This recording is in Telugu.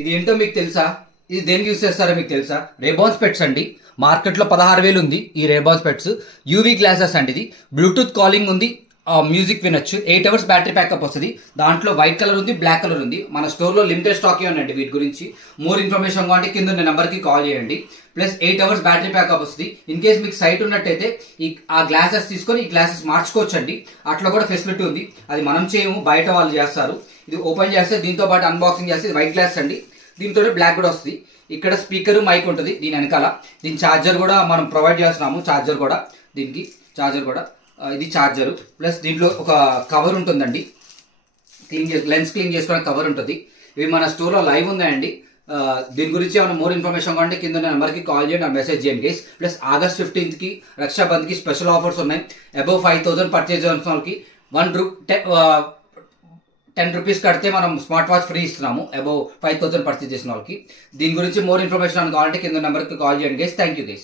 ఇది ఏంటో మీకు తెలుసా? ఇది దేనికి యూస్ చేస్తారో మీకు తెలుసా? రేబాన్ స్పెట్స్ అండి. మార్కెట్లో 16,000 ఉంది ఈ రేబాన్ స్పెట్స్. యూవీ గ్లాసెస్ అండి. ఇది బ్లూటూత్ కాలింగ్ ఉంది, మ్యూజిక్ వినొచ్చు. 8 అవర్స్ బ్యాటరీ బ్యాకప్ వస్తుంది. దాంట్లో వైట్ కలర్ ఉంది, బ్లాక్ కలర్ ఉంది. మన స్టోర్లో లిమిటెడ్ స్టాక్ ఉందండి. వీటి గురించి మోర్ ఇన్ఫర్మేషన్ కావాలంటే కింద ఉన్న నెంబర్కి కాల్ చేయండి. ప్లస్ 8 అవర్స్ బ్యాటరీ బ్యాకప్ వస్తుంది. ఇన్ కేస్ మీకు సైట్ ఉన్నట్టయితే ఆ గ్లాసెస్ తీసుకొని ఈ గ్లాసెస్ మార్చుకోవచ్చు అండి. అట్లా కూడా ఫెసిలిటీ ఉంది. అది మనం చేయము, బయట వాళ్ళు చేస్తారు. ఇది ఓపెన్ చేస్తే దీంతో పాటు అన్బాక్సింగ్ చేస్తే వైట్ గ్లాస్ అండి. దీంతో బ్లాక్ కూడా వస్తుంది. ఇక్కడ స్పీకర్ మైక్ ఉంటుంది దీని వెనకాల. దీని ఛార్జర్ కూడా మనం ప్రొవైడ్ చేస్తున్నాము. ఛార్జర్ కూడా దీనికి ఛార్జర్ కూడా ఇది ఛార్జర్. ప్లస్ దీంట్లో ఒక కవర్ ఉంటుందండి, లెన్స్ క్లీన్ చేసుకోవడానికి కవర్ ఉంటుంది. ఇవి మన స్టోర్లో లైవ్ ఉన్నాయండి. దీని గురించి ఏమైనా మోర్ ఇన్ఫర్మేషన్ కావాలంటే కింద నెంబర్కి కాల్ చేయండి, మెసేజ్ చేయండి గైస్. ప్లస్ ఆగస్ట్ 15కి రక్షాబంధన్కి స్పెషల్ ఆఫర్స్ ఉన్నాయి. అబౌవ్ 5,000 పర్చేజ్ చేసిన వాళ్ళకి 10 రూపీస్ కడితే మనం స్మార్ట్ వాచ్ ఫ్రీ ఇస్తున్నాము. అబౌవ్ 5,000 పర్చేజ్ చేసిన వాళ్ళకి. దీని గురించి మోర్ ఇన్ఫర్మేషన్ కావాలంటే కింద నెంబర్కి కాల్ చేయండి గైస్. Thank you guys.